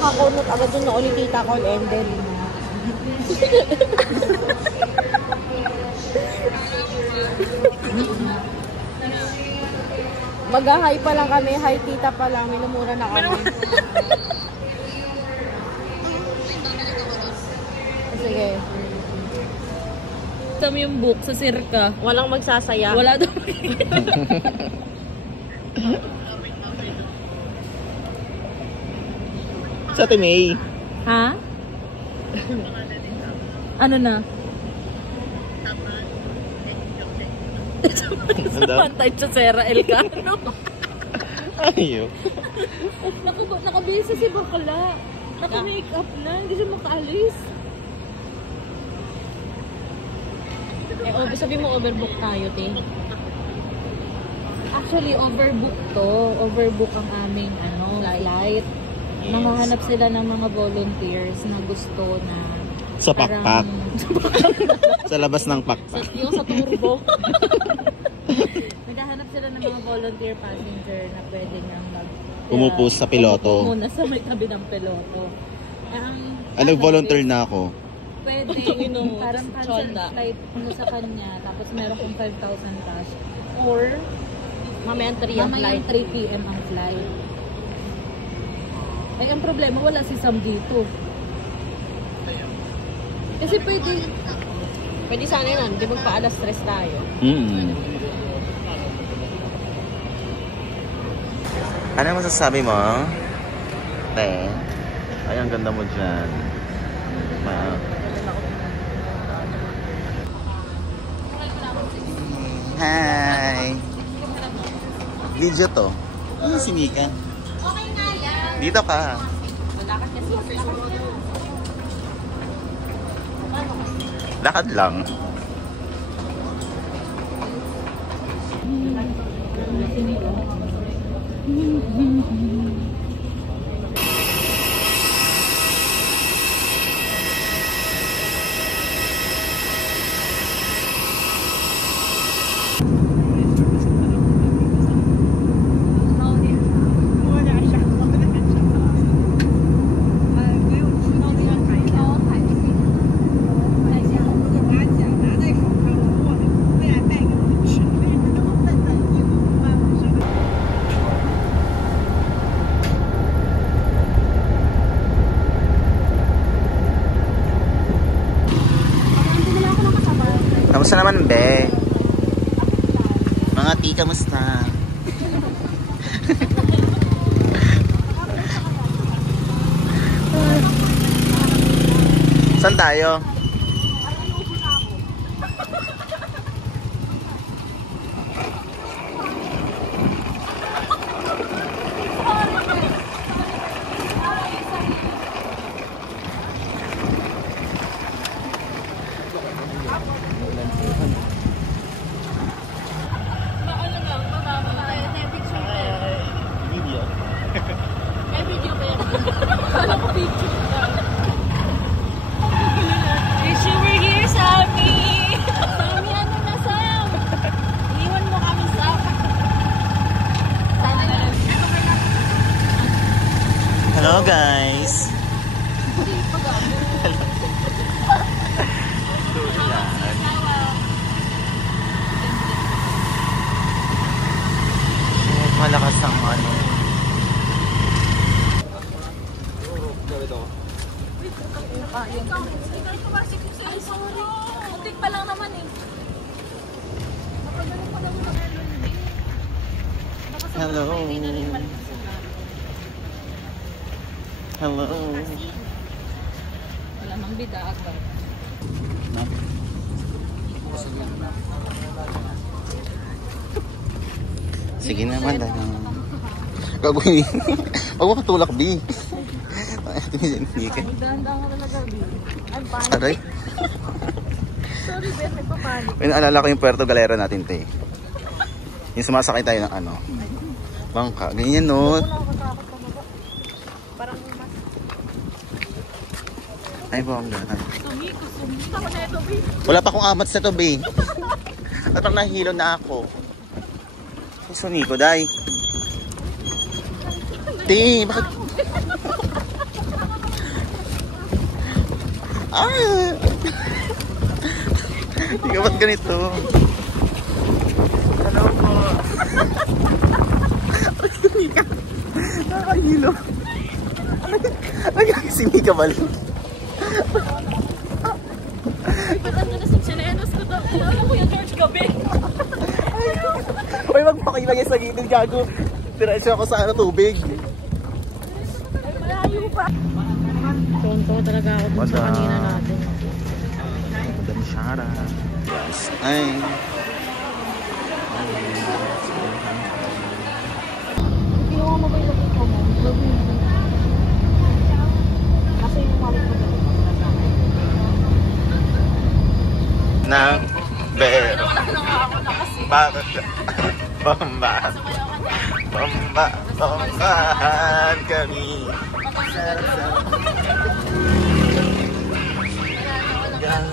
nakakunot agad doon na ulit tita call ended. Mag-hi pa lang kami, hi tita pa lang, minumura na kami. Sige. Tama yung book sa sirka. Walang magsasaya. Wala daw. Sa Timay. Ha? Ano na? Pantay sa Sera Elcano. Ayaw. Nakabisa si Bakala. Naka-makeup na. Hindi siya makaalis. Sabi mo overbook tayo, te. Actually, overbook to. Overbook ang aming flight. Yes. Nanghahanap sila ng mga volunteers na gusto na Sa pakpak. Sa labas ng pakpak. Yung sa turbo. Naghahanap sila ng mga volunteer passenger na pwede nang Umupo sa piloto. Umupo muna sa may tabi ng piloto. Nag-volunteer na ako. Pwede, parang cancel flight mo sa kanya, tapos meron kong 5,000 cash. Or, Mamayang 3 ang flight. 3 p.m. ang flight. Ay, ang problema, wala si Sam dito. Kasi Pwede sana yun, hindi magpa-alas stress tayo. Ano masasabi mo? Te? Ay, ang ganda mo dyan. Hi! Video to. Ano si Mika? Okay nga yan. Dito ka. Malakad kasi. Lakad lang. Kamusta naman, be? Mga tika, kamusta? Saan tayo? May video ba yan? Kala ko video. Wish you were here, Sammy! Sammy, ano na, Sam? Iniwan mo kami, Sam. Sana na. Hello, guys! Malakas ang ano. Muntik pa lang naman eh. Hello. Hello. Wala mang bida agad. Sige naman lang. Gagawin. Huwag mo katulak, B. Hindi ka. Magdanda ka talaga, B. I'm panic. Aray. Sorry, Ben. Nagpapanik. May naalala ko yung Puerto Galera natin, te. Yung sumasakay tayo ng ano. Bangka. Ganyan, no? Wala ako katakot pa baba. Parang mas... Ay, bongga. Sumiko. Ako na ito, B. Wala pa akong amat sa to, B. At ang nahilo na ako. Ay, sumiko, day. Te, bakit? Ah! Hindi ka ba't ganito? Hello po. Hindi ka. Nakakahilo. Nagkakasimi ka ba? Ipatan ko na sa chinenos ko daw. Ano ko yung George Gabi? Uy, magpakilagay sa gilid, gago. Diretso ako sa tubig. Malayo pa. Tonto talaga ako dun sa kanina natin. Madam Shara. Yes. Ay. Kinuha mo ba yung location mo? Kasi yung wallet mo dito. Nang pero. Bakit? Bomba. Bomba. Bombahan kami.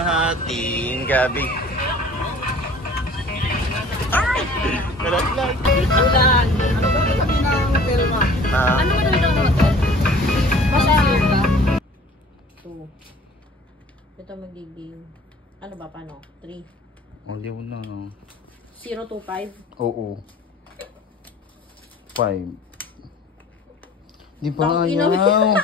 Hating gabi. Ay! Nalaglag. Ulan. Ah, Ano ba naman daw ng hotel? Masaya ba? 2. Ito magiging, ano ba, paano? 3. hindi mo na. 025. Oo. 5. Di pa Tang ina. ayaw.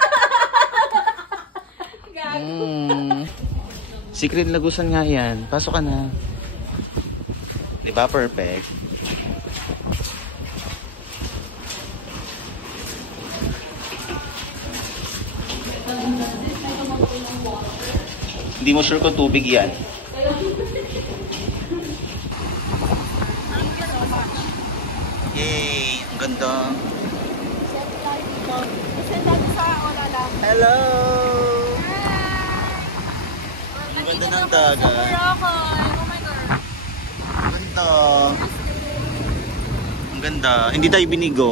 Secret lagusan nga yan. Pasok ka na. Di ba perfect? Hindi mo sure kung tubig yan. Yay! Ang ganda. Hello! Ang ganda ng dagat. Oh my God. Ang ganda. Ang ganda. Hindi tayo binigo.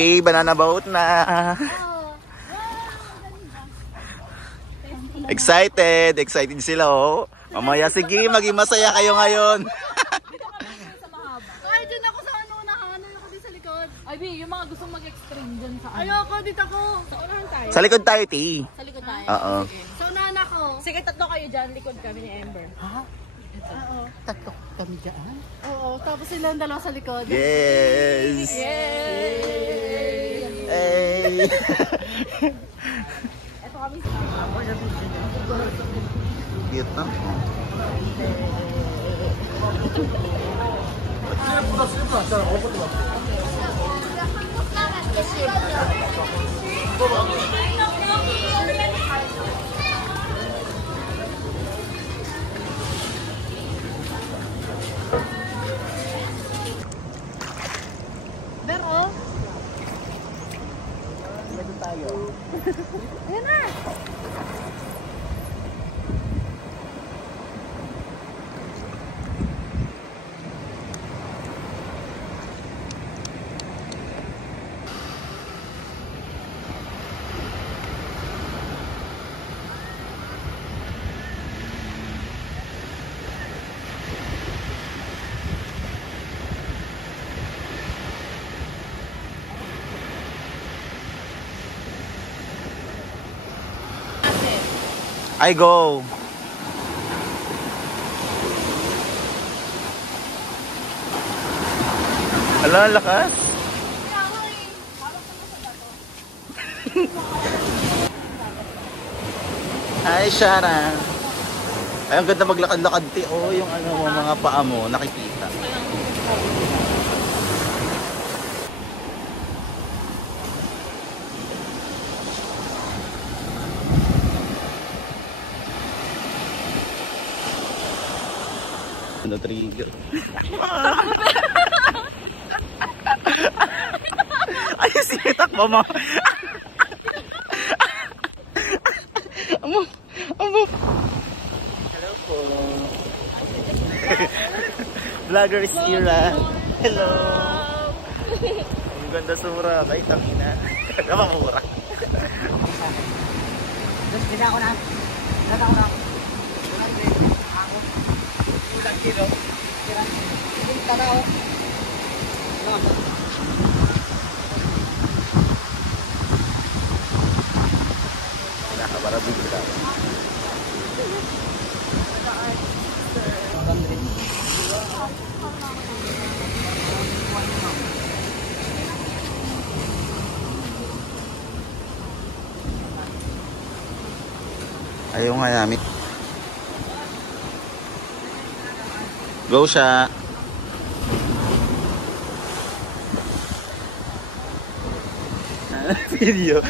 Okay, banana boat na. Excited sila oh. Mamaya sige, maging masaya kayo ngayon. Ay, dyan ako sa ano, nahangal ako din sa likod. Ay, B, yung mga gustong mag-extreme dyan sa ano. Ayoko, dito ako. Sa unahan tayo. Sa likod tayo, T. Sa likod tayo. Oo. Sa unahan ako. Sige, tatlo kayo dyan. Likod kami ni Ember. Tatlo kami dyan. Oo, tapos silang dalawa sa likod. Yes. Yay! Hey. Ito kami Cute na. Pero, I go. Ala, lakas. Hi, Shara. Ay, ang ganda maglakad-lakad, T. Oh, yung ano mo, mga paa mo, nakikita. Ano trigger? Ay, sinitak mo mo. Amo. Hello po. Vlogger Sira. Hello. Ang ganda sura. Ay, tangina. Kamamura. Tapos kita ako na. Nata ako na. Ulang kilo. Kira. Hindi tataw. Nakabarabig ka. Ayaw nga namin. Go siya. Video.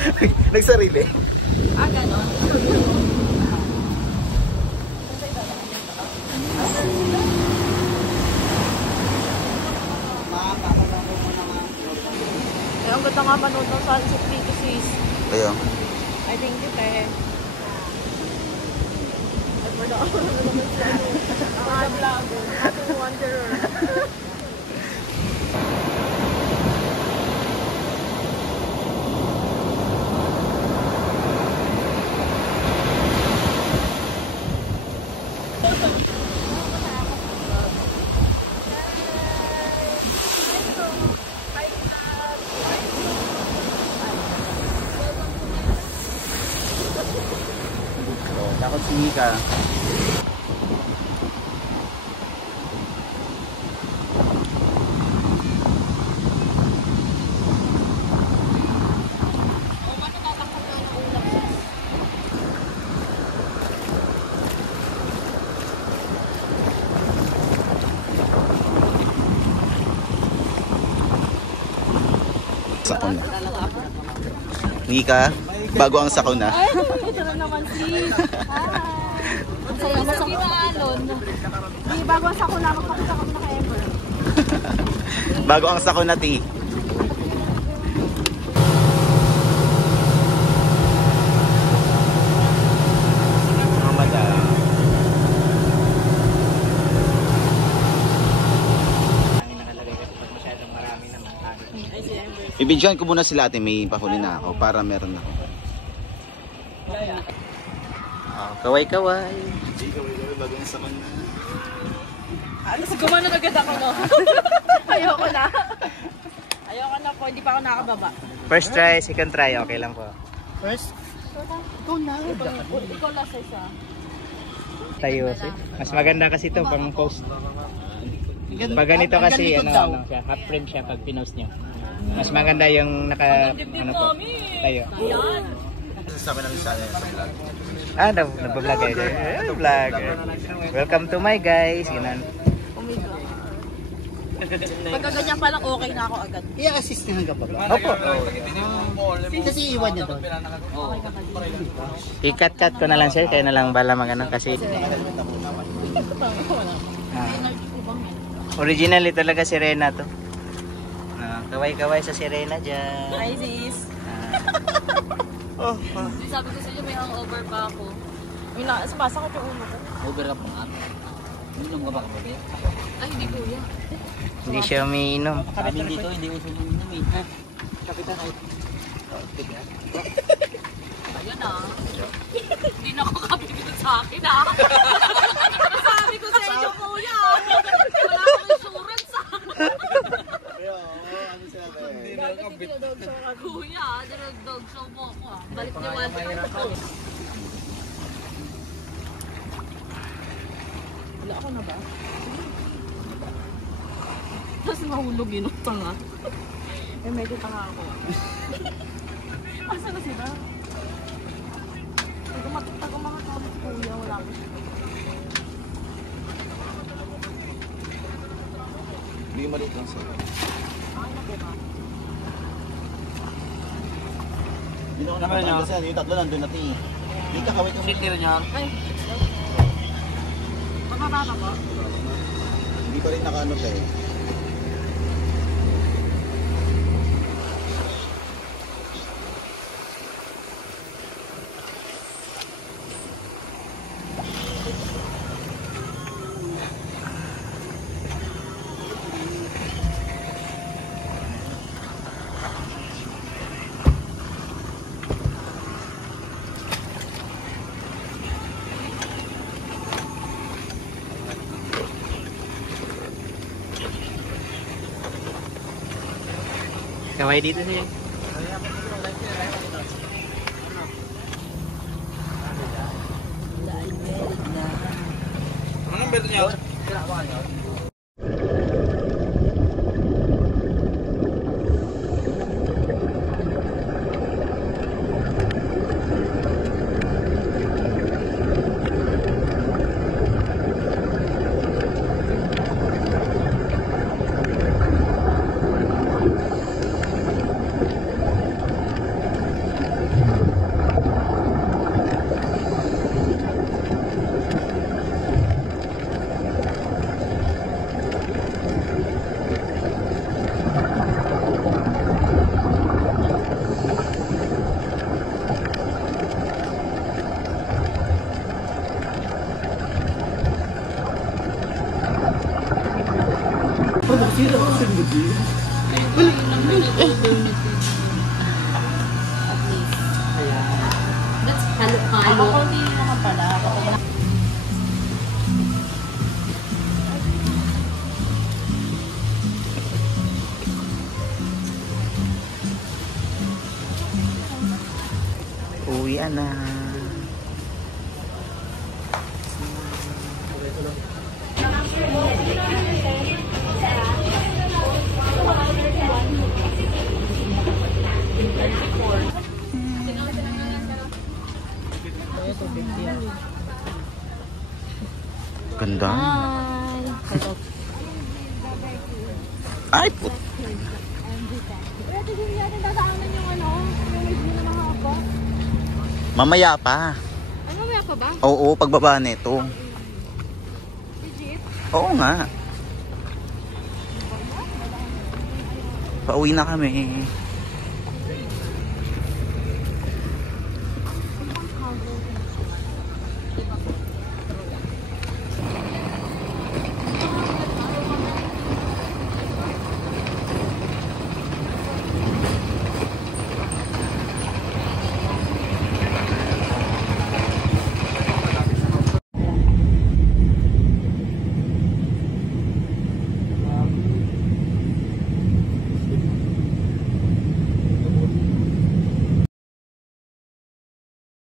Nagsarili. ganon. Ang ganda nga manood ng sunset dito sis. Ayaw. I think it eh. At wala ako ang vlogger. Ating wanderer. Takot si Mika. Sakuna. Mika, bago ang sakuna. Ay, ito na naman sis. Ang saya mo sa Alon. Di, bago ang sakuna, magpakita kami na kay Ember. Bago ang sakuna, T. Mga madam. Ay, nakalagay kasi pag masyadong marami naman. Ay, si Ember. Ibigyan ko muna sila ate, may pahuli na ako para meron ako. Kaway-kaway. Kaway-kaway bagay sa kanya. Gumanon agad ako, no? Ayoko na. Ayoko na po, hindi pa ako nakababa. First try, second try, okay lang po. First? Ikaw na. Ikaw last isa. Tayo. Mas maganda kasi ito pang post. Pag ganito kasi, ano siya, half frame siya pag pinost nyo. Mas maganda yung naka, ano po, tayo. Ayan. Sabi namin sa vlog. Nag-vlog kayo. Vlog. Welcome to my guys. Ganun. Pagka ganyan pa lang, okay na ako agad. I-assist niya hanggang baba. Opo. Kasi iwan niya doon. I-cut-cut ko na lang sir, kayo na lang bala magano kasi originally talaga si Rena to. Kaway-kaway sa si Rena dyan. Hi, sis. Sabi ko sa inyo, may hangover pa ako. May sumasakit yung ulo ko. Over ka pa nga. Inom ka ba kapatid? Ay, hindi kuya. Hindi siya umiinom. Sabi dito, hindi uso yung inom eh. Kapitan ay. Ayun na. Hindi na ako kabibigit sa akin, ha? Sabi ko sa inyo, kuya. Wala akong insurance, ha? Kuya, dinag-dog show mo ako, ha? Balik niyo ako. Wala ako na ba? Tapos mahulog yun ang tanga. Medyo tanga ako. Asa na sila? Pag mga kami si kuya, wala ko siya. Hindi maliit lang sa'yo. Hindi na ako nakapaganda sa'yo. Yung tatlo nandun natin eh. Hindi ka kawit yung Sitiro niya. Ay! Mababa ba? Hindi pa rin nakaano kayo. Kaway dito siya. Ano number niya? That's halo-halo. Ako hindi naman pala. Uwian na. Ganda. Ay, put. Mamaya pa. Ano mamaya pa ba? Oo, pagbaba nito. Oo nga. Pauwi na kami.